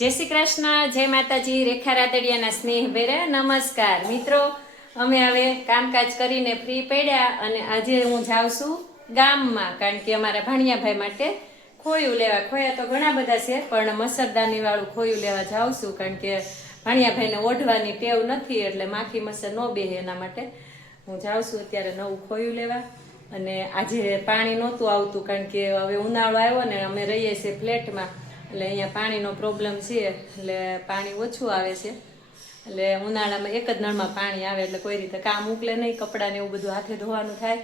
જય શ્રી કૃષ્ણ, જય માતાજી, રેખા રાદડિયાના સ્નેહ ભેરે નમસ્કાર મિત્રો. અમે હવે કામકાજ કરીને ફ્રી પડ્યા અને આજે હું જાઉં છું ગામમાં, કારણ કે અમારા ભાણિયાભાઈ માટે ખોયું લેવા. ખોયા તો ઘણા બધા છે, પણ મસરદાની વાળું ખોયું લેવા જાઉં છું, કારણ કે ભાણિયાભાઈને ઓઢવાની ટેવ નથી, એટલે માખી મસર ન બેહે એના માટે હું જાઉં છું અત્યારે નવું ખોયું લેવા. અને આજે પાણી નહોતું આવતું, કારણ કે હવે ઉનાળો આવ્યો ને અમે રહીએ છીએ ફ્લેટમાં, એટલે અહીંયા પાણીનો પ્રોબ્લેમ છે, એટલે પાણી ઓછું આવે છે. એટલે ઉનાળામાં એક જ નળમાં પાણી આવે, એટલે કોઈ રીતે કામ ઉકલે નહીં, કપડાને એવું બધું હાથે ધોવાનું થાય.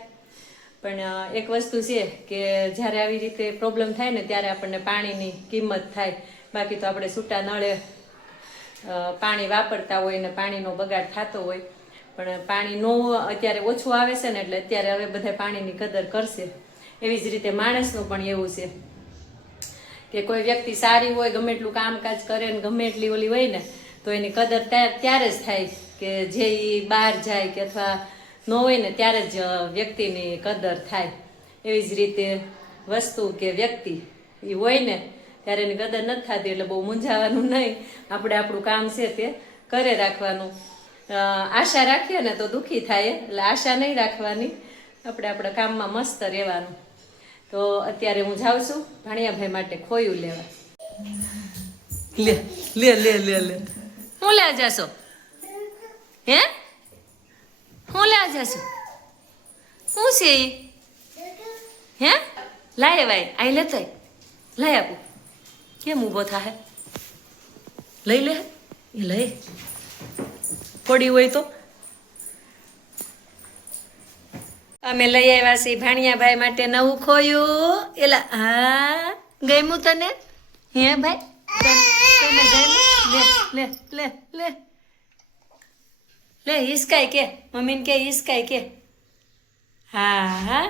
પણ એક વસ્તુ છે કે જ્યારે આવી રીતે પ્રોબ્લેમ થાય ને ત્યારે આપણને પાણીની કિંમત થાય. બાકી તો આપણે છૂટા નળે પાણી વાપરતા હોય ને પાણીનો બગાડ થતો હોય, પણ પાણી નો અત્યારે ઓછું આવે છે ને, એટલે અત્યારે હવે બધા પાણીની કદર કરશે. એવી જ રીતે માણસનું પણ એવું છે કે કોઈ વ્યક્તિ સારી હોય, ગમે એટલું કામકાજ કરે ને ગમે એટલી ઓલી હોય ને, તો એની કદર ત્યારે જ થાય કે જે બહાર જાય કે અથવા ન હોય ને ત્યારે જ વ્યક્તિની કદર થાય. એવી જ રીતે વસ્તુ કે વ્યક્તિ એ હોય ને ત્યારે એની કદર નથી થતી, એટલે બહુ મૂંઝાવાનું નહીં. આપણે આપણું કામ છે તે કરે રાખવાનું. આશા રાખીએ ને તો દુઃખી થાય, એટલે આશા નહીં રાખવાની, આપણે આપણા કામમાં મસ્ત રહેવાનું. તો અત્યારે હું જાઉં છું ભાણિયાભાઈ માટે ખોયું લેવા. લે લે લે લે લે હું લેવા જાશો? હે હું લેવા જાશો? શું છે એ? હે લાય ભાઈ આઈ લેતો લઈ આપું. કેમ ઊભો થાય? લઈ લે એ લઈ પડી હોય તો. અમે લઈ આવ્યા છીએ ભાણિયાભાઈ માટે નવું ખોયું. એલા હા ગમ્યું તને? હે ભાઈ તને ગમ્યું? લે લે લે લે લે હિસકાય કે મમ્મીને કે હિસકાય કે. હા હા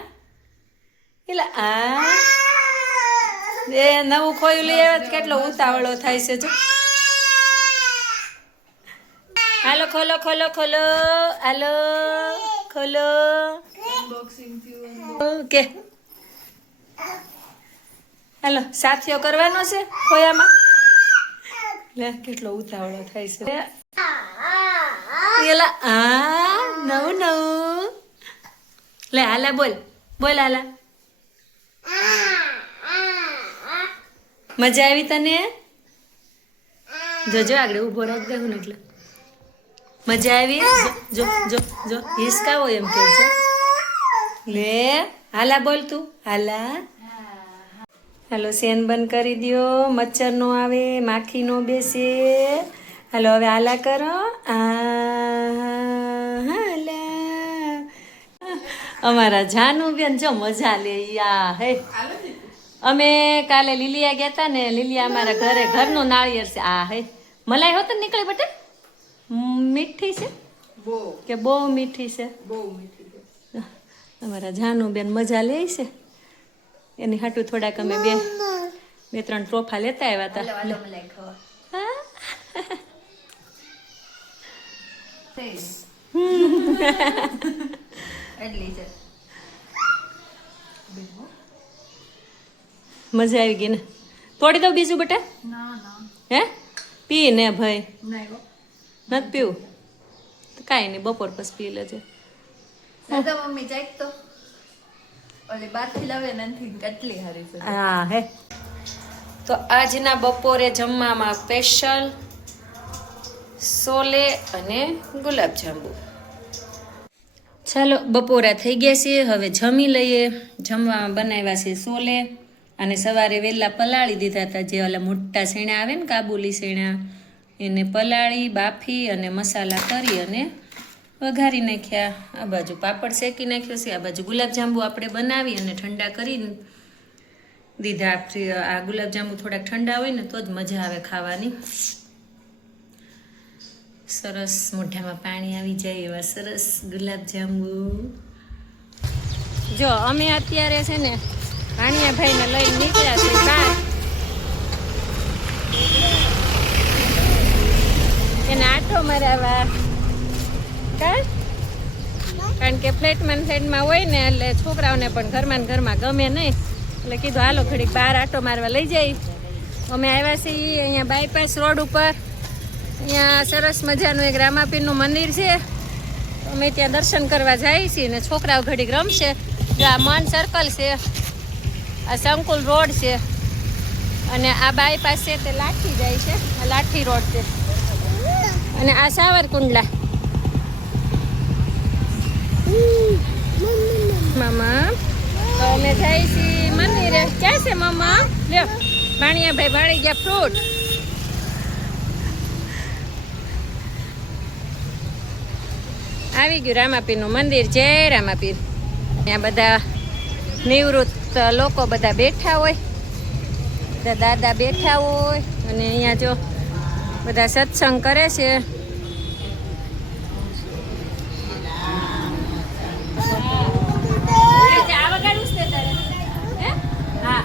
એલા આ એ નવું ખોયું લઈ આવ્યા, કેટલો ઉતાવળો થાય છે જો. હાલો ખોલો ખોલો ખોલો, હાલો ખોલો. ઓકે હાલો સાથીઓ કરવાનો છે ખોયામાં. લે કેટલો ઉતાવળો થાય છે. એલા આ નવું નવું. લે હાલા બોલ બોલ હાલા. મજા આવી તને? જોજો આગળ ઊભો રાખ દેવું ને એટલે મજા આવી. જો જો જો હિસકાવો એમ કે છે. લે હાલા બોલ તું હાલા. હાલો સેન બંધ કરી દ્યો, મચ્છર નો આવે, માખી નો બેસે. હાલો હવે હાલા કરો. હાલા અમારા જાનુ બેન જો મજા લે યા હે. અમે કાલે લીલિયા ગયા હતા ને, લીલિયા અમારા ઘરે ઘરનું નાળિયેર છે. આ હે મલાઈ હોત ને નીકળી બટે. મીઠી છે કે બહુ મીઠી છે? બહુ મીઠી છે. અમારા જાનુ બેન મજા લે છે, એની હાટું થોડાક અમે બે ત્રણ ટ્રોફા લેતા આવ્યા હતા. મજા આવી ગઈ ને? તોડી દઉં બીજું બેટા? હે પી ને ભાઈ. નથી પીવું તો કાંઈ નહીં, બપોર પછી પી લેજે. મમ્મી ચાક તો ઓલી બાથી લાવે નથી કેટલી હારી છે. હા હે. તો આજના બપોરે જમવામાં સ્પેશિયલ સોલે અને ગુલાબજાંબુ. ચાલો બપોરા થઈ ગયા છે, હવે જમી લઈએ. જમવામાં બનાવ્યા છે સોલે, અને સવારે વહેલા પલાળી દીધા હતા. જે ઓલા મોટા શેણા આવે ને કાબુલી શેણા, એને પલાળી બાફી અને મસાલા કરી અને વઘારી નાખ્યા. આ બાજુ પાપડ શેકી નાખ્યો છે, આ બાજુ ગુલાબજાંબુ આપણે બનાવી અને ઠંડા કરી દીધા. આ ગુલાબજાંબુ થોડાક ઠંડા હોય ને તો જ મજા આવે ખાવાની. સરસ મોઢામાં પાણી આવી જાય એવા સરસ ગુલાબજાંબુ. જો અમે અત્યારે છે ને ભાણિયાભાઈને લઈને નીકળ્યા છે બહાર. એને આટો મરાવા, કારણ કે ફ્લેટમાં હોય ને એટલે છોકરાઓને પણ ઘરમાં ને ઘરમાં ગમે નહીં, એટલે કીધું હાલો ઘડીક બહાર આટો મારવા લઈ જાય. અમે આવ્યા છીએ અહીંયા બાયપાસ રોડ ઉપર. અહીંયા સરસ મજાનું એક રામાપીરનું મંદિર છે. અમે ત્યાં દર્શન કરવા જઈએ છીએ ને છોકરાઓ ઘડીક રમશે. જો આ મન સર્કલ છે, આ સંકુલ રોડ છે અને આ બાયપાસ છે તે લાઠી જાય છે. આ લાઠી રોડ છે અને આ સાવરકુંડલા. મામા તો અમે જઈએ છીએ મંદિરે. ક્યાં છે મામા? લ્યો ભાણિયાભાઈ ભાળી ગયા ફ્રૂટ. આવી ગયું રામાપીરનું મંદિર. જય રામાપીર. ત્યાં બધા નિવૃત્ત લોકો બધા બેઠા હોય, બધા દાદા બેઠા હોય અને અહીંયા જો બધા સત્સંગ કરે છે. હા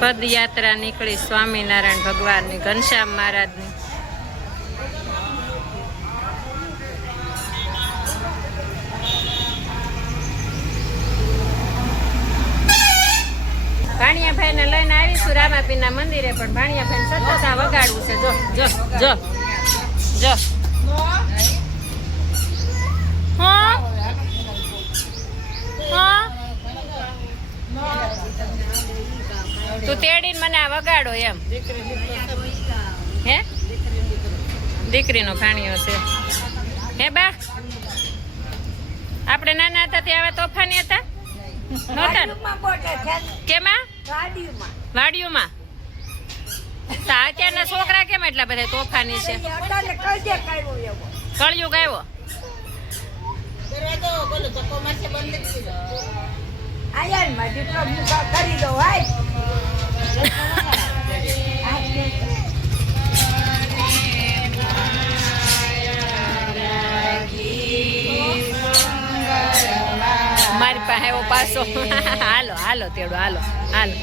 પદયાત્રા નીકળી સ્વામિનારાયણ ભગવાનની, ઘનશ્યામ મહારાજની. ભાણિયાભાઈને લઈને આવીશું રામાપીરના મંદિરે, પણ ભાણિયાભાઈને સતત આ વગાડવું છે. જો જો જો જો હા હા તું તેડીને મને આ વગાડો એમ. હે દીકરીનો ભાણિયો છે. હે બા આપણે નાના હતા ત્યાં તોફાની હતા નહોતા? કેમાં? વાડીઓમાં. તો અત્યારના છોકરા કેમ એટલા બધા તોફાની છે? કળિયુગ આવ્યો. મારી પાસે એવો પાછો. હાલો હાલો તેડો હાલો હાલો.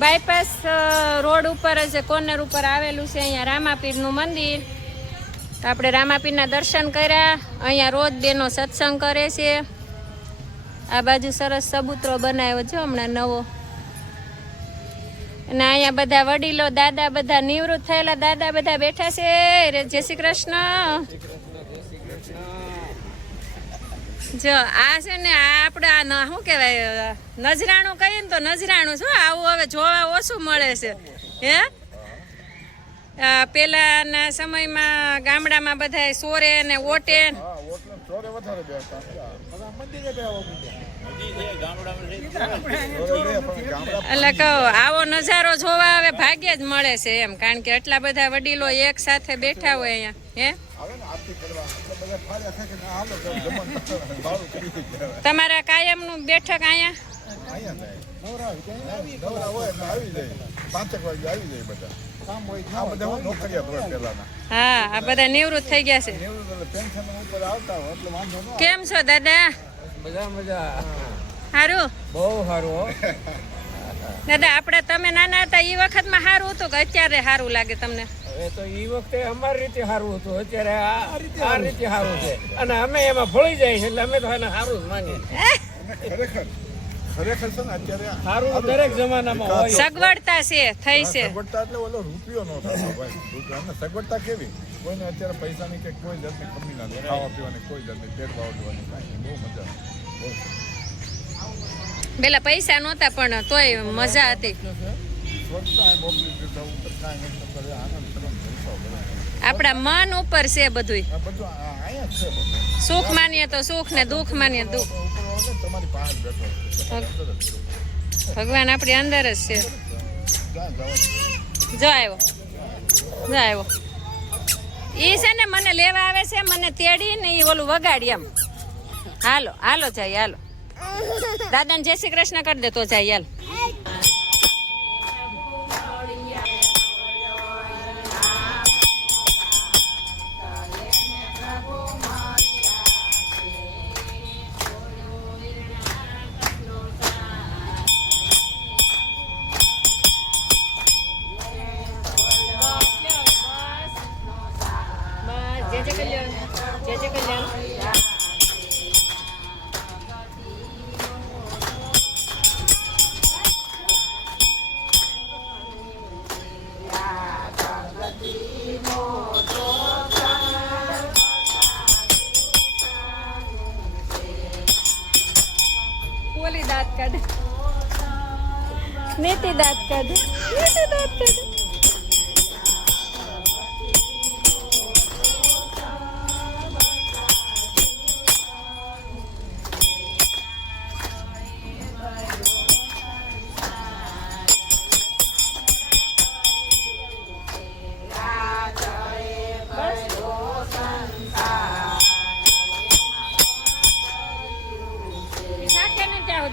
બાયપાસ રોડ ઉપર જ કોર્નર ઉપર આવેલું છે અહીંયા રામાપીરનું મંદિર. તો આપણે રામાપીરના દર્શન કર્યા. અહીંયા રોજ બેનો સત્સંગ કરે છે. આ બાજુ સરસ ચબૂતરો બનાવ્યો છે હમણાં નવો. અને અહીંયા બધા વડીલો દાદા, બધા નિવૃત્ત થયેલા દાદા બધા બેઠા છે. જય શ્રી કૃષ્ણ. જો આ છે ને આપણે આ શું કહેવાય નજરાણું કહીએ ને તો નજરાણું શું આવું હવે જોવા ઓછું મળે છે. હે પેલાના સમયમાં ગામડામાં બધા સોરે ને ઓટે એટલે કહો આવો નજારો જોવા હવે ભાગ્યે જ મળે છે એમ. કારણ કે એટલા બધા વડીલો એક સાથે બેઠા હોય અહીંયા. હે તમારા કાયમનું બેઠક અહીંયા નવરા હોય એટલે આવી જાય 5 વાગે આવી જાય બધા કામ હોય આ બધા હું નોકરિયાત હોય પહેલાના હા આ બધા નિવૃત્ત થઈ ગયા છે પેન્શન ઉપર આવતા હોય એટલે વાંધો ન આવે. કેમ છો દાદા? મજા સારું બહુ સારું દાદા આપણે તમે નાના હતા એ વખતમાં સારું હતું કે અત્યારે સારું લાગે તમને? હવે તો એ વખતે અમારી રીતે સારું હતું અત્યારે આ રીતે સારું છે અને અમે એમાં ભળી જાય છે એટલે અમે તો એને સારું જ માનીએ ખરેખર ખરેખર છે ને અત્યારે સારું દરેક જમાનામાં હોય સગવડતા છે થઈ છે સગવડતા એટલે ઓલો રૂપિયો નો થતો ભાઈ રૂપિયો સગવડતા કેવી કોઈને અત્યારે પૈસાની કે કોઈ જાતની કમી ના થાય ખાવા પીવાની કોઈ જાતની પેટ વાળવાની કાંઈ બહુ મજા બહુ પેલા પૈસા નહોતા પણ તોય મજા હતી. સ્વચ્છતા મોકલી દીધા ઉપર કાંઈ નહીં કરે આનંદ કરમ જલસો કરે આપણા મન ઉપર છે બધું. આ બધું અહીંયા જ છે બધું સુખ માનીએ તો સુખ ને દુઃખ માનીએ દુઃખ. ઉપર તમારી પાસે બેઠો છે ભગવાન આપણી અંદર જ છે. જ્યાં જવાનું જો આવ્યો ઈ છે ને મને લેવા આવે છે મને તેડી ને ઈ ઓલું વગાડી એમ હાલો હાલો જાય હાલો દાદાને જય શ્રી કૃષ્ણ કરી દે તો જાય હાલ. જય જય કલ્યાણ. ઓલી દાંત કાઢે નીતિ દાંત કાઢે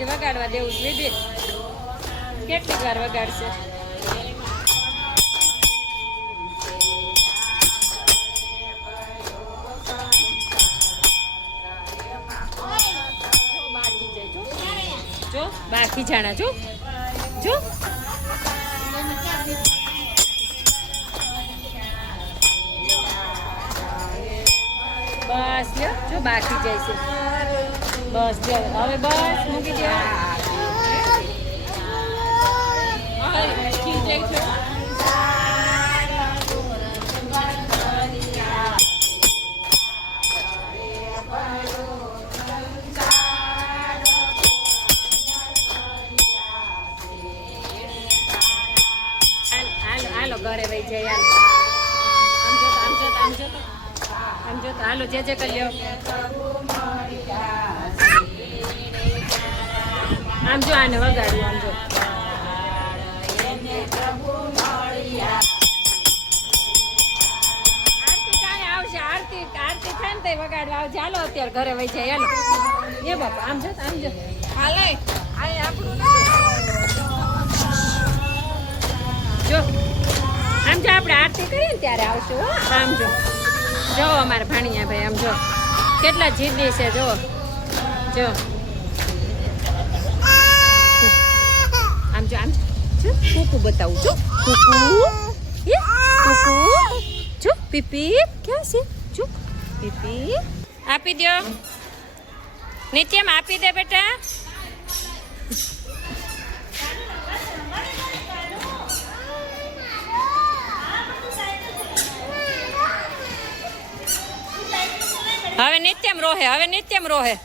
વગાડવા દેવું છે વિધિ કેટલીક વાર વગાડશે. જો બાકી જાણા જો જો બસ લ્યો જો બાકી જાય છે બસ લ્યો હવે બસ મૂકી દો. હાલો ઘરે વહી જાય આમ જો હાલો જે કરી લ્યો આમ જો આને વગાડ્યું આમ જો આરતી કાંઈ આવશે આરતી થાય ને તો વગાડવા આવશે. હાલો અત્યારે ઘરે વહી જાય હાલો એ બાપા આમ જો હાલે આ આપણું જો આમ જો આપણે આરતી કરીએ ને ત્યારે આવશું હો. આમ જો અમારા ભાણિયા ભાઈ આમ જો કેટલા જીદી છે જો આમ જો કુકુ બતાવું જો કુકુ જો પીપી ક્યાં છે જો પીપી આપી દો નિત્યમ આપી દે બેટા. હવે નિત્યમ રોહે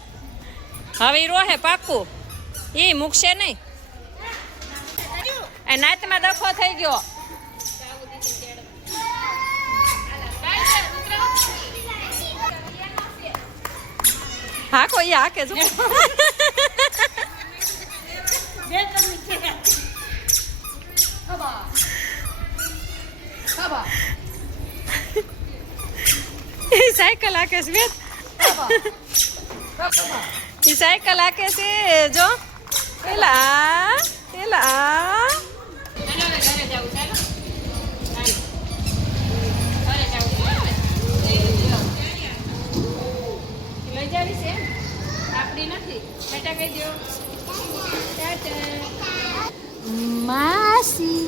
હવે ઈ રોહે પાક્કું ઈ મૂકશે નહીં. એ નાતમાં દફો થઈ ગયો. હાકો ઈ હાકે જો સાયકલ હાકે છે ઈ સાયકલ હાકે છે જો એલા એલા ઘરે જાવું ચાલો હાલો. ઘરે જાવું છે લઈ જાવી છે આપડી નથી બેટા કહી દો માસી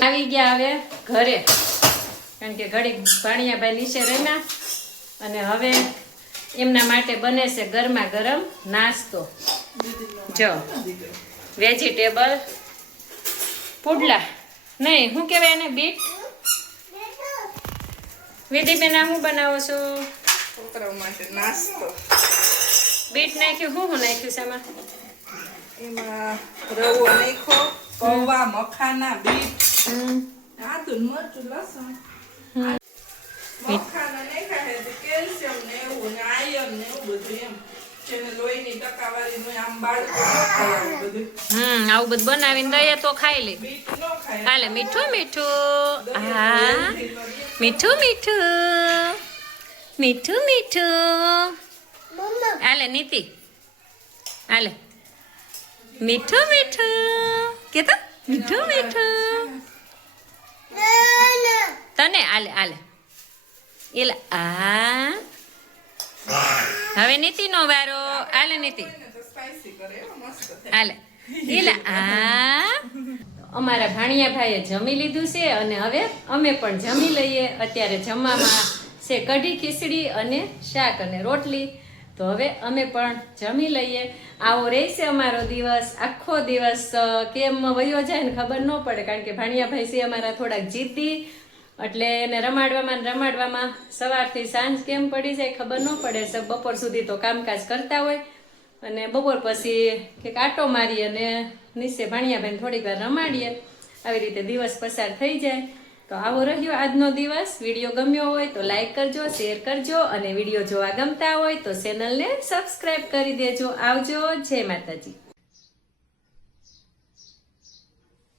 આવી ગયા હવે ઘરે કારણ કે ઘડીક ભાણિયાભાઈ નીચે રમ્યા અને હવે એમના માટે બને છે ગરમા ગરમ નાસ્તો જો વેજીટેબલ પુડલા નહીં શું કહેવાય એને બીટ વિધિબેન આ હું બનાવો છો છોકરાઓ માટે નાસ્તો બીટ નાખ્યું હું નાખ્યું છે એમાં એમાં રવો નાખો પૌવા મખાના બીટ આદુ મરચું લસણ મખાના નાખ્યા છે કેલ્શિયમ ને એવું ને આયર્ન ને એવું બધું એમ જેને લોહીની ટકાવારી નું આમ બાળકો ન ખાય આવું બધું આવું બધું બનાવીને દઈએ તો ખાઈ લે બીટ ન ખાય હાલે મીઠું મીઠું હા મીઠું મીઠું મીઠું મીઠું હાલે નીતિ હાલે મીઠું મીઠું કેતો મીઠું મીઠું તને હાલે હાલે એલા આ હવે નીતિ નો વારો હાલે નીતિ તો સ્પાઈસી કરે એવો મસ્ત થાય હાલે એલા આ અમારા ભાણિયા ભાઈએ જમી લીધું છે અને હવે અમે પણ જમી લઈએ અત્યારે જમવામાં છે કઢી ખીચડી અને શાક અને રોટલી તો હવે અમે પણ જમી લઈએ આવો રહેશે અમારો દિવસ આખો દિવસ કેમ વયો જાય ને ખબર ન પડે કારણ કે ભાણિયા ભાઈ છે અમારા થોડાક જીદ્દી એટલે એને રમાડવામાં સવારથી સાંજ કેમ પડી જાય ખબર ન પડે બપોર સુધી તો કામકાજ કરતા હોય અને બપોર પછી કંઈક આટો મારી અને નીચે ભાણિયાભાઈને થોડીક વાર રમાડીએ આવી રીતે દિવસ પસાર થઈ જાય તો આવો રહ્યો આજનો દિવસ વિડીયો ગમ્યો હોય તો લાઈક કરજો શેર કરજો અને વિડીયો જોવા ગમતા હોય તો ચેનલને સબસ્ક્રાઈબ કરી દેજો આવજો જય માતાજી